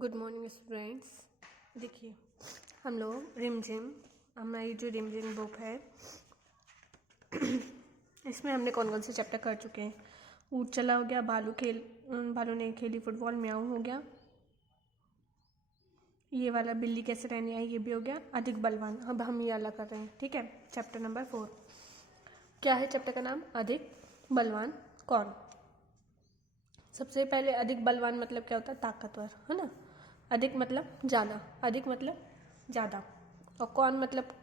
Good morning students. देखिए हम लोग रिमझिम, हमारी जो रिमझिम बुक है इसमें हमने कौन कौन से चैप्टर कर चुके हैं। ऊँट चला हो गया, भालू ने खेली फुटबॉल, म्याऊं हो गया, ये वाला बिल्ली कैसे रहने आई ये भी हो गया, अधिक बलवान। अब हम ये वाला कर रहे हैं, ठीक है। चैप्टर नंबर 4 क्या है? चैप्टर का नाम अधिक बलवान कौन। सबसे पहले अधिक बलवान मतलब क्या होता है? ताकतवर, है ना। अधिक मतलब ज़्यादा, अधिक मतलब ज़्यादा, और कौन मतलब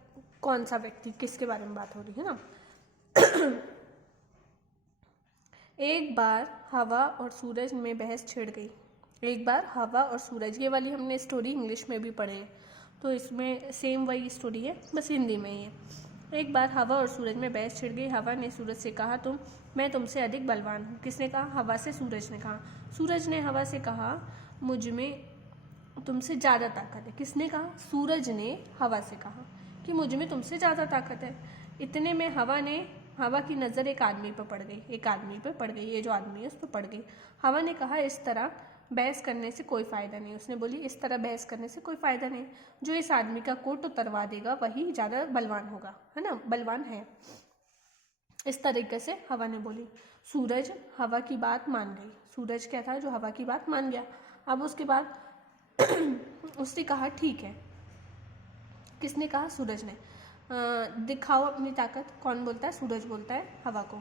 कौन सा व्यक्ति, किसके बारे में बात हो रही है ना। एक बार हवा और सूरज में बहस छिड़ गई। एक बार हवा और सूरज, ये वाली हमने स्टोरी इंग्लिश में भी पढ़े है, तो इसमें सेम वही स्टोरी है, बस हिंदी में ही है। एक बार हवा और सूरज में बहस छिड़ गई। हवा ने सूरज से कहा, मैं तुमसे अधिक बलवान हूँ। किसने कहा? हवा से सूरज ने कहा। सूरज ने हवा से कहा, मुझ में तुमसे ज़्यादा ताकत है। किसने कहा? सूरज ने हवा से कहा कि मुझ में तुमसे ज़्यादा ताकत है। इतने में हवा की नज़र एक आदमी पर पड़ गई। एक आदमी पर पड़ गई, ये जो आदमी है उस पर पड़ गई। हवा ने कहा, इस तरह बहस करने से कोई फ़ायदा नहीं। उसने बोली, इस तरह बहस करने से कोई फ़ायदा नहीं। जो इस आदमी का कोट उतरवा देगा वही ज़्यादा बलवान होगा, है ना, बलवान है। इस तरीके से हवा ने बोली। सूरज हवा की बात मान गई। सूरज क्या था? जो हवा की बात मान गया। अब उसके बाद उसने कहा, ठीक है। किसने कहा? सूरज ने। दिखाओ अपनी ताकत। कौन बोलता है? सूरज बोलता है हवा को।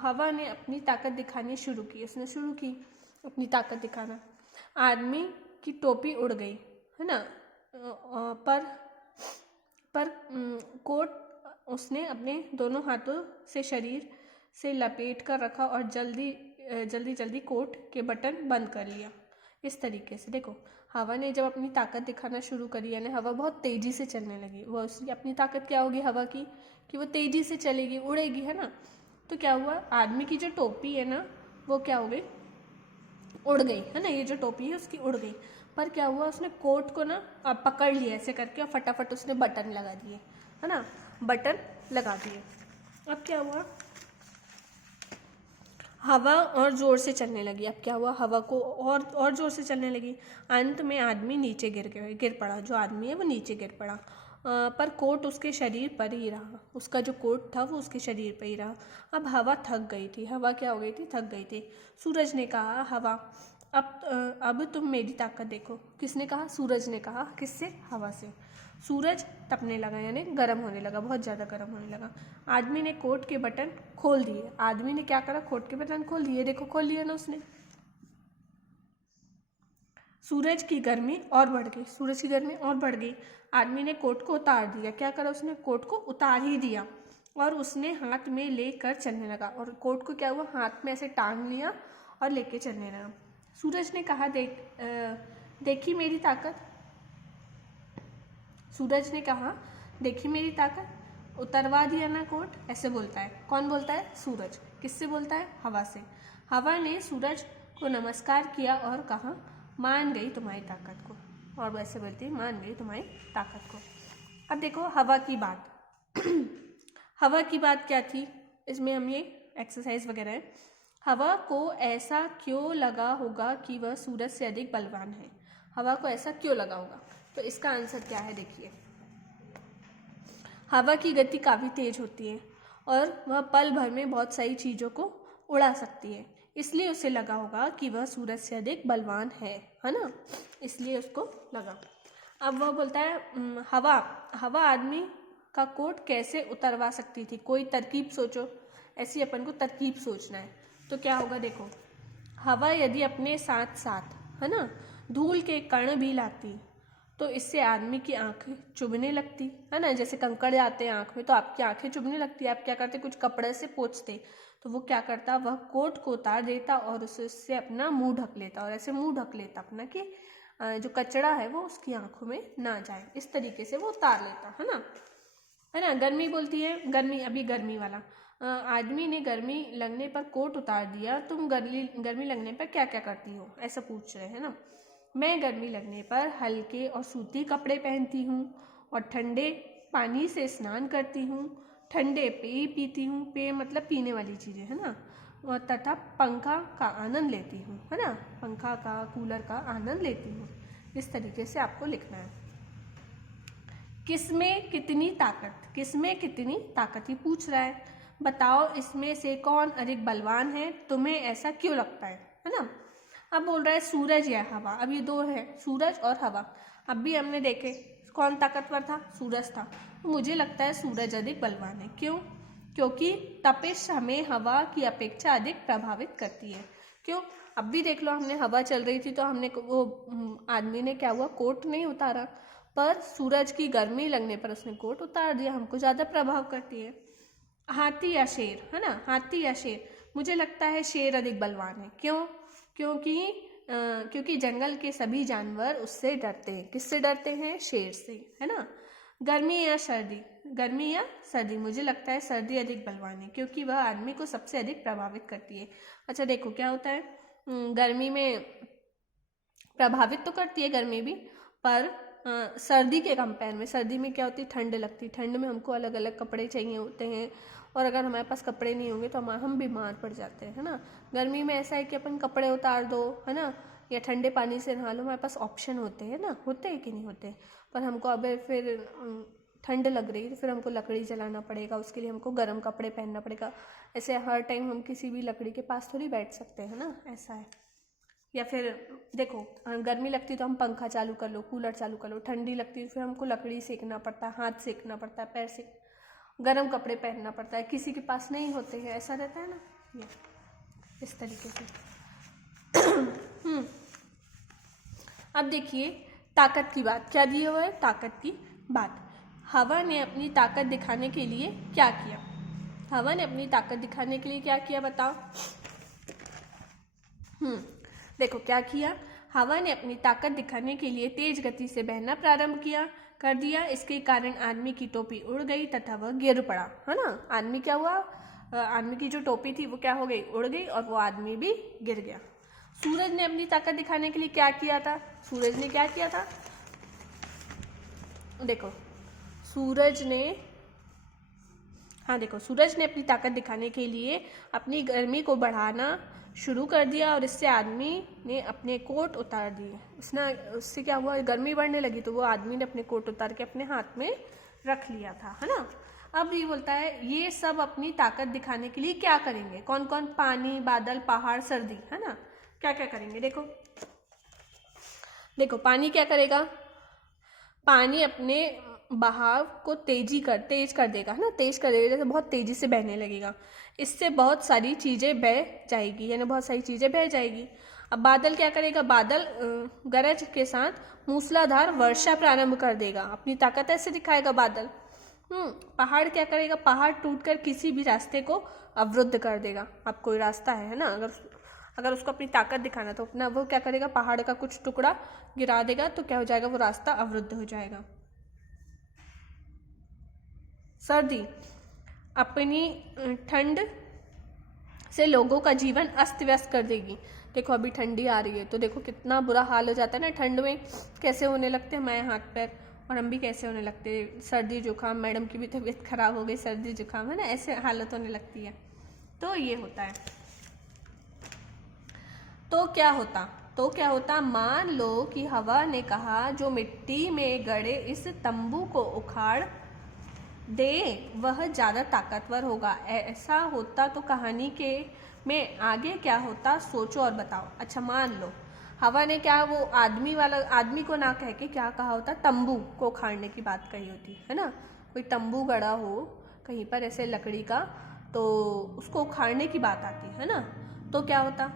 हवा ने अपनी ताकत दिखानी शुरू की। उसने शुरू की अपनी ताकत दिखाना। आदमी की टोपी उड़ गई, है ना, पर कोट उसने अपने दोनों हाथों से शरीर से लपेट कर रखा और जल्दी कोट के बटन बंद कर लिया। इस तरीके से देखो, हवा ने जब अपनी ताकत दिखाना शुरू करी, यानी हवा बहुत तेज़ी से चलने लगी। वो उसकी अपनी ताकत क्या होगी हवा की, कि वो तेज़ी से चलेगी, उड़ेगी, है ना। तो क्या हुआ? आदमी की जो टोपी है ना, वो क्या हो गई? उड़ गई, है ना। ये जो टोपी है उसकी उड़ गई। पर क्या हुआ? उसने कोट को ना पकड़ लिया ऐसे करके, और फटाफट उसने बटन लगा दिए, है ना, बटन लगा दिए। अब क्या हुआ? हवा और ज़ोर से चलने लगी। अब क्या हुआ? हवा को और ज़ोर से चलने लगी। अंत में आदमी नीचे गिर पड़ा। जो आदमी है वो नीचे गिर पड़ा, पर कोट उसके शरीर पर ही रहा। उसका जो कोट था वो उसके शरीर पर ही रहा। अब हवा थक गई थी। हवा क्या हो गई थी? थक गई थी। सूरज ने कहा, हवा अब तुम मेरी ताकत देखो। किसने कहा? सूरज ने कहा। किससे? हवा से। सूरज तपने लगा, यानी गर्म होने लगा, बहुत ज़्यादा गर्म होने लगा। आदमी ने कोट के बटन खोल दिए। आदमी ने क्या करा? कोट के बटन खोल दिए। देखो, खोल लिया ना उसने। सूरज की गर्मी और बढ़ गई। सूरज की गर्मी और बढ़ गई। आदमी ने कोट को उतार दिया। क्या करा उसने? कोट को उतार ही दिया, और उसने हाथ में लेकर चलने लगा। और कोट को क्या हुआ? हाथ में ऐसे टांग लिया और लेके चलने लगा। सूरज ने कहा, देखी मेरी ताकत। सूरज ने कहा, देखी मेरी ताकत। उतरवा दिया ना कोट, ऐसे बोलता है। कौन बोलता है? सूरज। किससे बोलता है? हवा से। हवा ने सूरज को नमस्कार किया और कहा, मान गई तुम्हारी ताकत को। और वैसे बोलती है, मान गई तुम्हारी ताकत को। अब देखो हवा की बात। हवा की बात क्या थी? इसमें हम ये एक्सरसाइज वगैरह है। हवा को ऐसा क्यों लगा होगा कि वह सूरज से अधिक बलवान है? हवा को ऐसा क्यों लगा होगा? तो इसका आंसर क्या है? देखिए, हवा की गति काफ़ी तेज होती है और वह पल भर में बहुत सारी चीज़ों को उड़ा सकती है। इसलिए उसे लगा होगा कि वह सूरज से अधिक बलवान है ना, इसलिए उसको लगा। अब वह बोलता है, हवा आदमी का कोट कैसे उतरवा सकती थी? कोई तरकीब सोचो। ऐसी अपन को तरकीब सोचना है। तो क्या होगा? देखो, हवा यदि अपने साथ साथ, है ना, धूल के कण भी लाती तो इससे आदमी की आंखें चुभने लगती, है ना। जैसे कंकड़ जाते हैं आंख में तो आपकी आंखें चुभने लगती है। आप क्या करते? कुछ कपड़े से पोंछते, तो वो क्या करता? वह कोट को उतार देता और उससे अपना मुंह ढक लेता, और ऐसे मुंह ढक लेता अपना कि जो कचरा है वो उसकी आंखों में ना जाए। इस तरीके से वो उतार लेता, है ना। गर्मी बोलती है, गर्मी, अभी गर्मी वाला। आदमी ने गर्मी लगने पर कोट उतार दिया। तुम गर्मी लगने पर क्या क्या करती हो? ऐसा पूछ रहे हैं ना। मैं गर्मी लगने पर हल्के और सूती कपड़े पहनती हूँ और ठंडे पानी से स्नान करती हूँ। ठंडे पेय पीती हूँ। पेय मतलब पीने वाली चीज़ें, है ना। और तथा पंखा का आनंद लेती हूँ, है ना, पंखा का, कूलर का आनंद लेती हूँ। इस तरीके से आपको लिखना है। किसमें कितनी ताकत, किसमें कितनी ताकत ही पूछ रहा है। बताओ इसमें से कौन अधिक बलवान है, तुम्हें ऐसा क्यों लगता है ना। अब बोल रहा है सूरज या हवा। अब ये दो है, सूरज और हवा। अब भी हमने देखे कौन ताकतवर था, सूरज था। मुझे लगता है सूरज अधिक बलवान है। क्यों? क्योंकि तपिश हमें हवा की अपेक्षा अधिक प्रभावित करती है। क्यों? अब भी देख लो, हमने हवा चल रही थी तो हमने वो आदमी ने क्या हुआ, कोट नहीं उतारा, पर सूरज की गर्मी लगने पर उसने कोट उतार दिया, हमको ज़्यादा प्रभाव करती है। हाथी या शेर, है ना, हाथी या शेर। मुझे लगता है शेर अधिक बलवान है। क्यों? क्योंकि जंगल के सभी जानवर उससे डरते हैं। किससे डरते हैं? शेर से, है ना। गर्मी या सर्दी, गर्मी या सर्दी। मुझे लगता है सर्दी अधिक बलवान है क्योंकि वह आदमी को सबसे अधिक प्रभावित करती है। अच्छा देखो क्या होता है, गर्मी में प्रभावित तो करती है गर्मी भी, पर सर्दी के कंपेयर में, सर्दी में क्या होती है, ठंड लगती है। ठंड में हमको अलग अलग कपड़े चाहिए होते हैं और अगर हमारे पास कपड़े नहीं होंगे तो हम बीमार पड़ जाते हैं, है ना। गर्मी में ऐसा है कि अपन कपड़े उतार दो, है ना, या ठंडे पानी से नहा लो, हमारे पास ऑप्शन होते हैं ना, होते हैं कि नहीं होते। पर हमको अब फिर ठंड लग रही है तो फिर हमको लकड़ी जलाना पड़ेगा, उसके लिए हमको गर्म कपड़े पहनना पड़ेगा। ऐसे हर टाइम हम किसी भी लकड़ी के पास थोड़ी बैठ सकते हैं ना, ऐसा है। या फिर देखो गर्मी लगती तो हम पंखा चालू कर लो, कूलर चालू कर लो, ठंडी लगती तो फिर हमको लकड़ी सेकना पड़ता है, हाथ सेकना पड़ता है, पैर से गर्म कपड़े पहनना पड़ता है, किसी के पास नहीं होते हैं, ऐसा रहता है ना। ये इस तरीके से अब देखिए ताकत की बात, क्या दिया हुआ है, ताकत की बात। हवा ने अपनी ताकत दिखाने के लिए क्या किया, हवा ने अपनी ताकत दिखाने के लिए क्या किया बताओ। देखो क्या किया, हवा ने अपनी ताकत दिखाने के लिए तेज गति से बहना प्रारंभ कर दिया। इसके कारण आदमी की टोपी उड़ गई तथा वह गिर पड़ा, है ना। आदमी क्या हुआ, आदमी की जो टोपी थी वो क्या हो गई, उड़ गई और वो आदमी भी गिर गया। सूरज ने अपनी ताकत दिखाने के लिए क्या किया था, सूरज ने क्या किया था, देखो सूरज ने, हाँ देखो सूरज ने अपनी ताकत दिखाने के लिए अपनी गर्मी को बढ़ाना शुरू कर दिया और इससे आदमी ने अपने कोट उतार दिए। उससे क्या हुआ, गर्मी बढ़ने लगी तो वो आदमी ने अपने कोट उतार के अपने हाथ में रख लिया था, है ना। अब ये बोलता है ये सब अपनी ताकत दिखाने के लिए क्या करेंगे, कौन कौन, पानी, बादल, पहाड़, सर्दी, है ना, क्या क्या करेंगे। देखो पानी क्या करेगा, पानी अपने बहाव को तेज कर देगा, है ना, तेज कर देगा, जैसे बहुत तेजी से बहने लगेगा। इससे बहुत सारी चीजें बह जाएगी, यानी बहुत सारी चीजें बह जाएगी। अब बादल क्या करेगा, बादल गरज के साथ मूसलाधार वर्षा प्रारंभ कर देगा, अपनी ताकत ऐसे दिखाएगा बादल। पहाड़ क्या करेगा, पहाड़ टूटकर किसी भी रास्ते को अवरुद्ध कर देगा। अब कोई रास्ता है ना, अगर उसको अपनी ताकत दिखाना तो अपना वो क्या करेगा, पहाड़ का कुछ टुकड़ा गिरा देगा तो क्या हो जाएगा, वो रास्ता अवरुद्ध हो जाएगा। सर्दी अपनी ठंड से लोगों का जीवन अस्त व्यस्त कर देगी। देखो अभी ठंडी आ रही है तो देखो कितना बुरा हाल हो जाता है ना, ठंड में कैसे होने लगते हैं हमारे हाथ पैर, और हम भी कैसे होने लगते हैं, सर्दी जुकाम, मैडम की भी तबीयत खराब हो गई, सर्दी जुकाम, है ना, ऐसे हालत होने लगती है। तो ये होता है। तो क्या होता, मान लो कि हवा ने कहा जो मिट्टी में गड़े इस तंबू को उखाड़ दे वह ज़्यादा ताकतवर होगा। ऐसा होता तो कहानी के में आगे क्या होता, सोचो और बताओ। अच्छा मान लो हवा ने क्या, वो आदमी को ना कह के क्या कहा होता, तंबू को उखाड़ने की बात कही होती, है ना। कोई तंबू गड़ा हो कहीं पर ऐसे लकड़ी का, तो उसको उखाड़ने की बात आती है ना, तो क्या होता,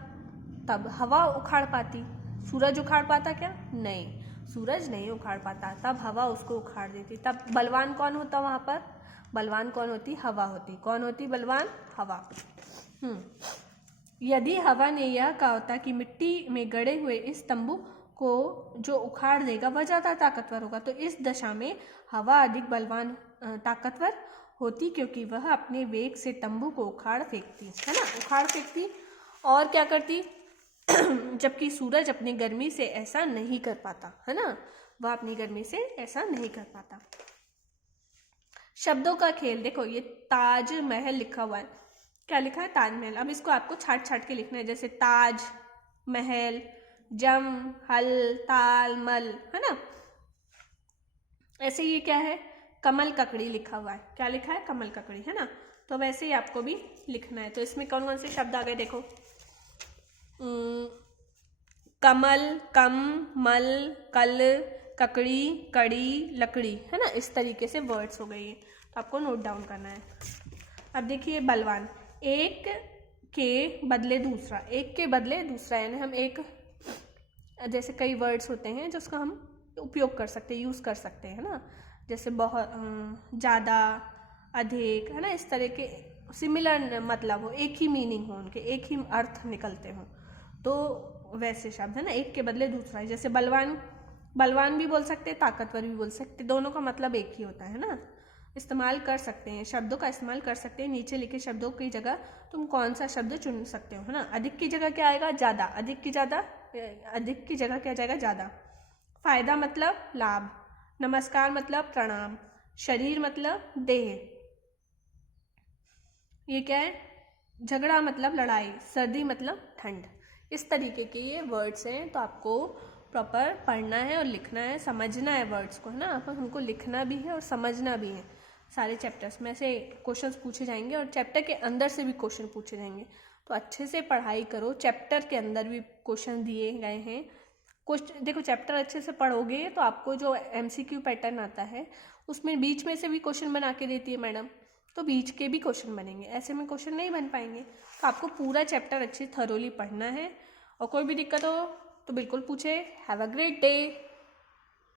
तब हवा उखाड़ पाती। सूरज उखाड़ पाता क्या, नहीं, सूरज नहीं उखाड़ पाता, तब हवा उसको उखाड़ देती। तब बलवान कौन होता वहां पर, बलवान कौन होती, हवा होती। कौन होती बलवान, हवा। यदि हवा ने यह कहा होता कि मिट्टी में गड़े हुए इस तंबू को जो उखाड़ देगा वह ज्यादा ताकतवर होगा, तो इस दशा में हवा अधिक बलवान ताकतवर होती, क्योंकि वह अपने वेग से तंबू को उखाड़ फेंकती, है ना, उखाड़ फेंकती। और क्या करती, जबकि सूरज अपनी गर्मी से ऐसा नहीं कर पाता, है ना, वह अपनी गर्मी से ऐसा नहीं कर पाता। शब्दों का खेल, देखो ये ताजमहल लिखा हुआ है, क्या लिखा है? ताजमहल। अब इसको आपको छाट छाट के लिखना है, जैसे ताज महल, जम हल ताल मल, है ना। ऐसे ये क्या है? कमल ककड़ी लिखा हुआ है। क्या लिखा है? कमल ककड़ी, है ना। तो वैसे ही आपको भी लिखना है। तो इसमें कौन कौन से शब्द आ गए देखो। कमल, कम, मल, कल, ककड़ी, कड़ी, लकड़ी, है ना। इस तरीके से वर्ड्स हो गए ये, तो आपको नोट डाउन करना है। अब देखिए बलवान, एक के बदले दूसरा, एक के बदले दूसरा, यानी हम एक, जैसे कई वर्ड्स होते हैं जो उसका हम उपयोग कर सकते हैं, यूज़ कर सकते हैं, ना। जैसे बहुत, ज़्यादा, अधिक, है ना। इस तरह के सिमिलर मतलब हो, एक ही मीनिंग हो उनके, एक ही अर्थ निकलते हों, तो वैसे शब्द, है ना। एक के बदले दूसरा है, जैसे बलवान, बलवान भी बोल सकते हैं, ताकतवर भी बोल सकते हैं, दोनों का मतलब एक ही होता है ना। इस्तेमाल कर सकते हैं, शब्दों का इस्तेमाल कर सकते हैं। नीचे लिखे शब्दों की जगह तुम कौन सा शब्द चुन सकते हो, है ना। अधिक की जगह क्या आएगा? ज़्यादा। अधिक की जगह क्या जाएगा? ज़्यादा। फायदा मतलब लाभ, नमस्कार मतलब प्रणाम, शरीर मतलब देह, ये क्या है? झगड़ा मतलब लड़ाई, सर्दी मतलब ठंड। इस तरीके के ये वर्ड्स हैं, तो आपको प्रॉपर पढ़ना है और लिखना है, समझना है वर्ड्स को, है ना। आप हमको लिखना भी है और समझना भी है। सारे चैप्टर्स में से क्वेश्चंस पूछे जाएंगे और चैप्टर के अंदर से भी क्वेश्चन पूछे जाएंगे, तो अच्छे से पढ़ाई करो। चैप्टर के अंदर भी क्वेश्चन दिए गए हैं। क्वेश्चन देखो, चैप्टर अच्छे से पढ़ोगे तो आपको जो MCQ पैटर्न आता है उसमें बीच में से भी क्वेश्चन बना के देती है मैडम, तो बीच के भी क्वेश्चन बनेंगे, ऐसे में क्वेश्चन नहीं बन पाएंगे। तो आपको पूरा चैप्टर अच्छे थरोली पढ़ना है, और कोई भी दिक्कत हो तो बिल्कुल पूछे। Have a great day.